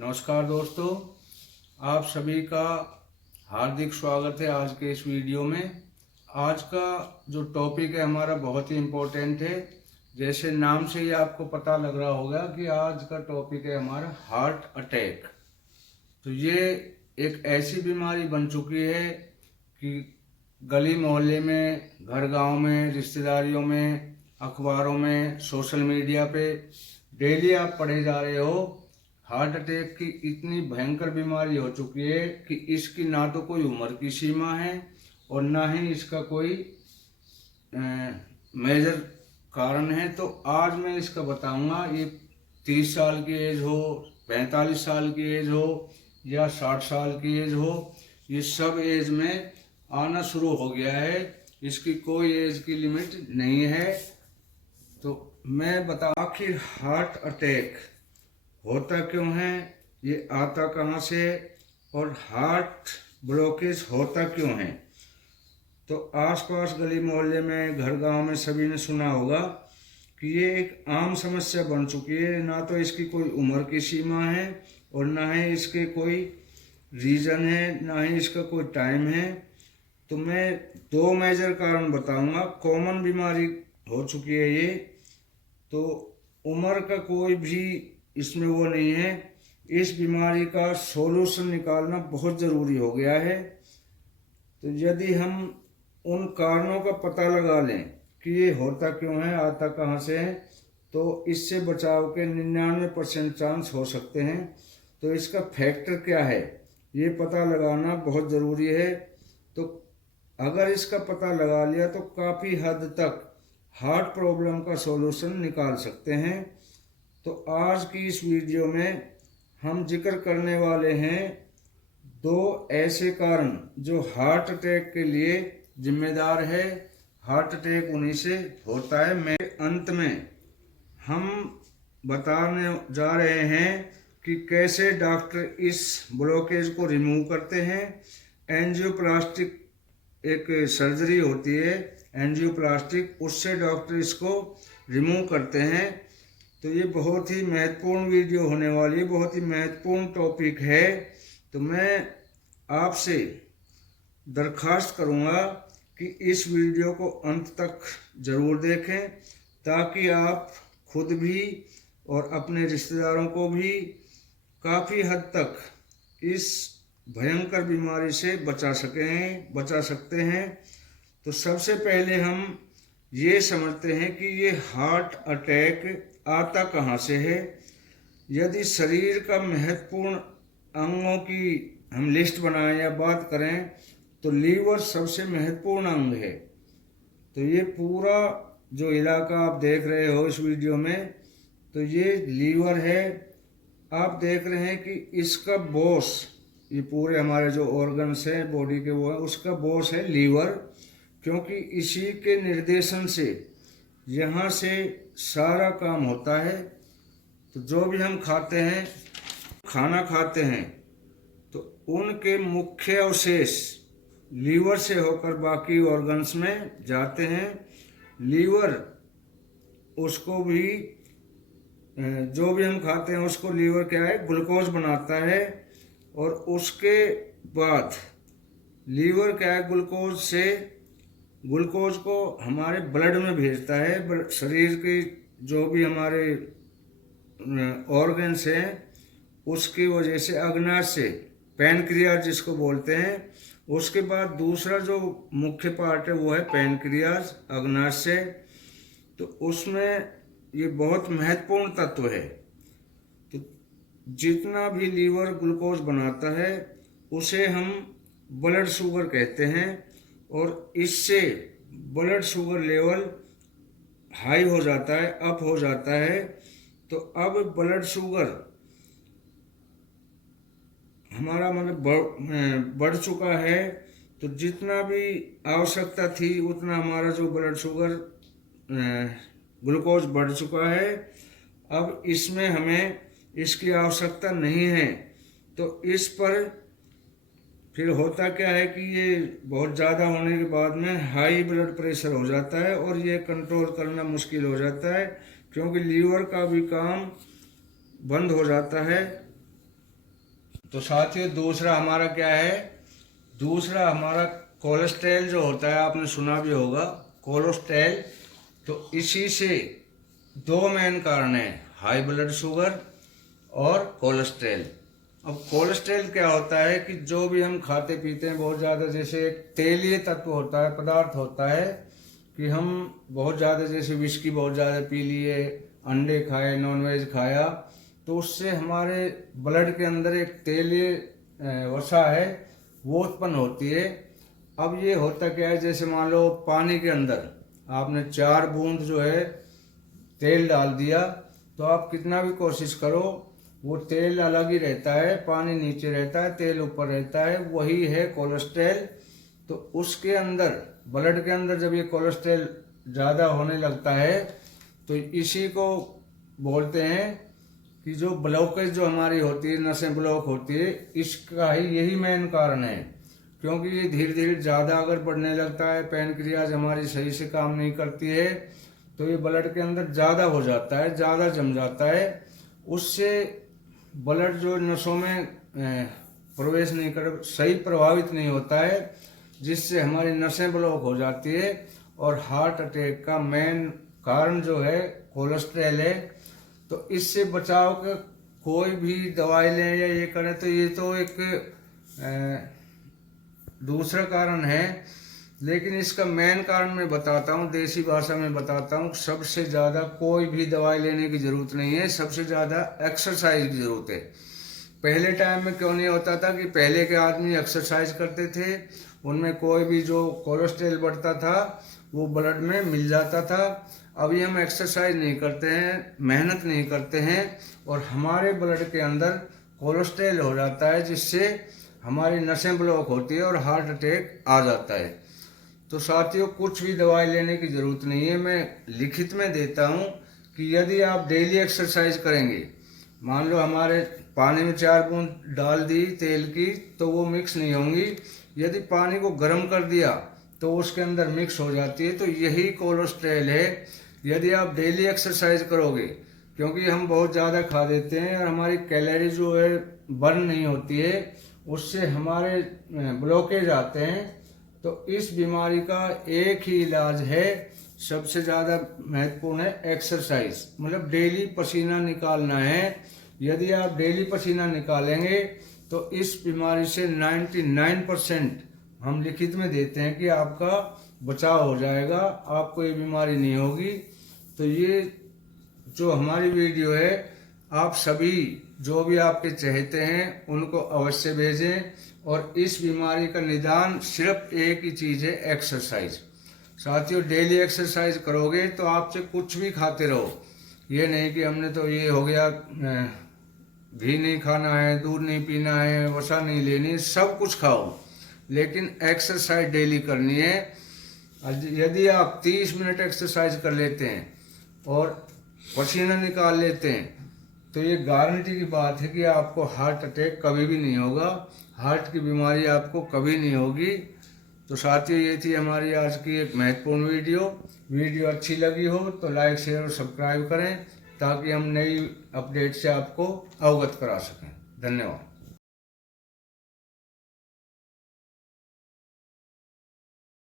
नमस्कार दोस्तों, आप सभी का हार्दिक स्वागत है आज के इस वीडियो में। आज का जो टॉपिक है हमारा बहुत ही इम्पोर्टेंट है। जैसे नाम से ही आपको पता लग रहा होगा कि आज का टॉपिक है हमारा हार्ट अटैक। तो ये एक ऐसी बीमारी बन चुकी है कि गली मोहल्ले में, घर गांव में, रिश्तेदारियों में, अखबारों में, सोशल मीडिया पे डेली आप पढ़े जा रहे हो। हार्ट अटैक की इतनी भयंकर बीमारी हो चुकी है कि इसकी ना तो कोई उम्र की सीमा है और ना ही इसका कोई मेजर कारण है। तो आज मैं इसका बताऊंगा। ये 30 साल की एज हो, 45 साल की एज हो या 60 साल की एज हो, ये सब एज में आना शुरू हो गया है। इसकी कोई एज की लिमिट नहीं है। तो मैं बता, आखिर हार्ट अटैक होता क्यों है, ये आता कहाँ से, और हार्ट ब्लॉकेज होता क्यों है। तो आसपास गली मोहल्ले में, घर गांव में सभी ने सुना होगा कि ये एक आम समस्या बन चुकी है। ना तो इसकी कोई उम्र की सीमा है और ना ही इसके कोई रीज़न है, ना ही इसका कोई टाइम है। तो मैं दो मेजर कारण बताऊंगा। कॉमन बीमारी हो चुकी है ये, तो उम्र का कोई भी इसमें वो नहीं है। इस बीमारी का सॉल्यूशन निकालना बहुत ज़रूरी हो गया है। तो यदि हम उन कारणों का पता लगा लें कि ये होता क्यों है, आता कहाँ से है, तो इससे बचाव के 99% चांस हो सकते हैं। तो इसका फैक्टर क्या है, ये पता लगाना बहुत ज़रूरी है। तो अगर इसका पता लगा लिया तो काफ़ी हद तक हार्ट प्रॉब्लम का सॉल्यूशन निकाल सकते हैं। तो आज की इस वीडियो में हम जिक्र करने वाले हैं दो ऐसे कारण जो हार्ट अटैक के लिए जिम्मेदार है। हार्ट अटैक उन्हीं से होता है। मैं अंत में हम बताने जा रहे हैं कि कैसे डॉक्टर इस ब्लॉकेज को रिमूव करते हैं। एंजियोप्लास्टिक एक सर्जरी होती है, एंजियोप्लास्टिक, उससे डॉक्टर इसको रिमूव करते हैं। तो ये बहुत ही महत्वपूर्ण वीडियो होने वाली है, बहुत ही महत्वपूर्ण टॉपिक है। तो मैं आपसे दरख्वास्त करूँगा कि इस वीडियो को अंत तक ज़रूर देखें, ताकि आप खुद भी और अपने रिश्तेदारों को भी काफ़ी हद तक इस भयंकर बीमारी से बचा सकते हैं। तो सबसे पहले हम ये समझते हैं कि ये हार्ट अटैक आता कहाँ से है। यदि शरीर का महत्वपूर्ण अंगों की हम लिस्ट बनाएं या बात करें तो लीवर सबसे महत्वपूर्ण अंग है। तो ये पूरा जो इलाका आप देख रहे हो इस वीडियो में, तो ये लीवर है। आप देख रहे हैं कि इसका बॉस, ये पूरे हमारे जो ऑर्गन्स हैं बॉडी के, वो है, उसका बॉस है लीवर। क्योंकि इसी के निर्देशन से यहाँ से सारा काम होता है। तो जो भी हम खाना खाते हैं, तो उनके मुख्य अवशेष लीवर से होकर बाकी ऑर्गन्स में जाते हैं। लीवर उसको भी, जो भी हम खाते हैं उसको लीवर क्या है, ग्लूकोज बनाता है। और उसके बाद लीवर क्या है, ग्लूकोज को हमारे ब्लड में भेजता है। शरीर के जो भी हमारे ऑर्गन्स हैं उसकी वजह से, अग्नाशय से, पैनक्रियाज जिसको बोलते हैं। उसके बाद दूसरा जो मुख्य पार्ट है वो है पैनक्रियाज, अग्नाशय। तो उसमें ये बहुत महत्वपूर्ण तत्व है। तो जितना भी लीवर ग्लूकोज बनाता है उसे हम ब्लड शुगर कहते हैं। और इससे ब्लड शुगर लेवल हाई हो जाता है, अप हो जाता है। तो अब ब्लड शुगर हमारा मतलब बढ़ चुका है। तो जितना भी आवश्यकता थी उतना हमारा जो ब्लड शुगर, ग्लूकोज बढ़ चुका है। अब इसमें हमें इसकी आवश्यकता नहीं है। तो इस पर फिर होता क्या है कि ये बहुत ज़्यादा होने के बाद में हाई ब्लड प्रेशर हो जाता है और ये कंट्रोल करना मुश्किल हो जाता है, क्योंकि लीवर का भी काम बंद हो जाता है। तो साथियों दूसरा हमारा क्या है, दूसरा हमारा कोलेस्ट्रॉल जो होता है, आपने सुना भी होगा कोलेस्ट्रॉल। तो इसी से दो मेन कारण है, हाई ब्लड शुगर और कोलेस्ट्रॉल। अब कोलेस्ट्रॉल क्या होता है कि जो भी हम खाते पीते हैं बहुत ज़्यादा, जैसे एक तेलीय तत्व होता है, पदार्थ होता है कि हम बहुत ज़्यादा जैसे विस्की बहुत ज़्यादा पी लिए, अंडे खाए, नॉनवेज खाया, तो उससे हमारे ब्लड के अंदर एक तेलीय वसा है वो उत्पन्न होती है। अब ये होता क्या है, जैसे मान लो पानी के अंदर आपने 4 बूंद जो है तेल डाल दिया, तो आप कितना भी कोशिश करो वो तेल अलग ही रहता है, पानी नीचे रहता है, तेल ऊपर रहता है, वही है कोलेस्ट्रॉल। तो उसके अंदर ब्लड के अंदर जब ये कोलेस्ट्रॉल ज़्यादा होने लगता है तो इसी को बोलते हैं कि जो ब्लॉकेज जो हमारी होती है, नसें ब्लॉक होती है, इसका ही यही मेन कारण है। क्योंकि ये धीरे धीरे ज़्यादा अगर बढ़ने लगता है, पैनक्रियाज हमारी सही से काम नहीं करती है, तो ये ब्लड के अंदर ज़्यादा हो जाता है, ज़्यादा जम जाता है, उससे ब्लड जो नसों में प्रवेश नहीं कर, सही प्रभावित नहीं होता है, जिससे हमारी नसें ब्लॉक हो जाती है। और हार्ट अटैक का मेन कारण जो है कोलेस्ट्रॉल है। तो इससे बचाव का कोई भी दवाई लें या ये करें तो ये तो एक दूसरा कारण है, लेकिन इसका मेन कारण मैं बताता हूँ, देसी भाषा में बताता हूँ। सबसे ज़्यादा कोई भी दवाई लेने की ज़रूरत नहीं है, सबसे ज़्यादा एक्सरसाइज की ज़रूरत है। पहले टाइम में क्यों नहीं होता था कि पहले के आदमी एक्सरसाइज करते थे, उनमें कोई भी जो कोलेस्ट्रॉल बढ़ता था वो ब्लड में मिल जाता था। अभी हम एक्सरसाइज नहीं करते हैं, मेहनत नहीं करते हैं, और हमारे ब्लड के अंदर कोलेस्ट्रॉल हो जाता है, जिससे हमारी नसें ब्लॉक होती है और हार्ट अटैक आ जाता है। तो साथियों कुछ भी दवाई लेने की ज़रूरत नहीं है, मैं लिखित में देता हूँ कि यदि आप डेली एक्सरसाइज करेंगे, मान लो हमारे पानी में 4 बूंद डाल दी तेल की, तो वो मिक्स नहीं होंगी। यदि पानी को गर्म कर दिया तो उसके अंदर मिक्स हो जाती है। तो यही कोलेस्ट्रॉल है। यदि आप डेली एक्सरसाइज करोगे, क्योंकि हम बहुत ज़्यादा खा देते हैं और हमारी कैलोरी जो है बर्न नहीं होती है, उससे हमारे ब्लॉकेज आते हैं। तो इस बीमारी का एक ही इलाज है, सबसे ज़्यादा महत्वपूर्ण है एक्सरसाइज, मतलब डेली पसीना निकालना है। यदि आप डेली पसीना निकालेंगे तो इस बीमारी से 99% हम लिखित में देते हैं कि आपका बचाव हो जाएगा, आपको ये बीमारी नहीं होगी। तो ये जो हमारी वीडियो है, आप सभी जो भी आपके चाहते हैं उनको अवश्य भेजें। और इस बीमारी का निदान सिर्फ एक ही चीज़ है, एक्सरसाइज। साथियों डेली एक्सरसाइज करोगे तो आपसे कुछ भी खाते रहो, ये नहीं कि हमने तो ये हो गया, घी नहीं खाना है, दूध नहीं पीना है, वसा नहीं लेनी, सब कुछ खाओ, लेकिन एक्सरसाइज डेली करनी है। यदि आप 30 मिनट एक्सरसाइज कर लेते हैं और पसीना निकाल लेते हैं, तो ये गारंटी की बात है कि आपको हार्ट अटैक कभी भी नहीं होगा, हार्ट की बीमारी आपको कभी नहीं होगी। तो साथियों ये थी हमारी आज की एक महत्वपूर्ण वीडियो अच्छी लगी हो तो लाइक शेयर और सब्सक्राइब करें, ताकि हम नई अपडेट से आपको अवगत करा सकें। धन्यवाद।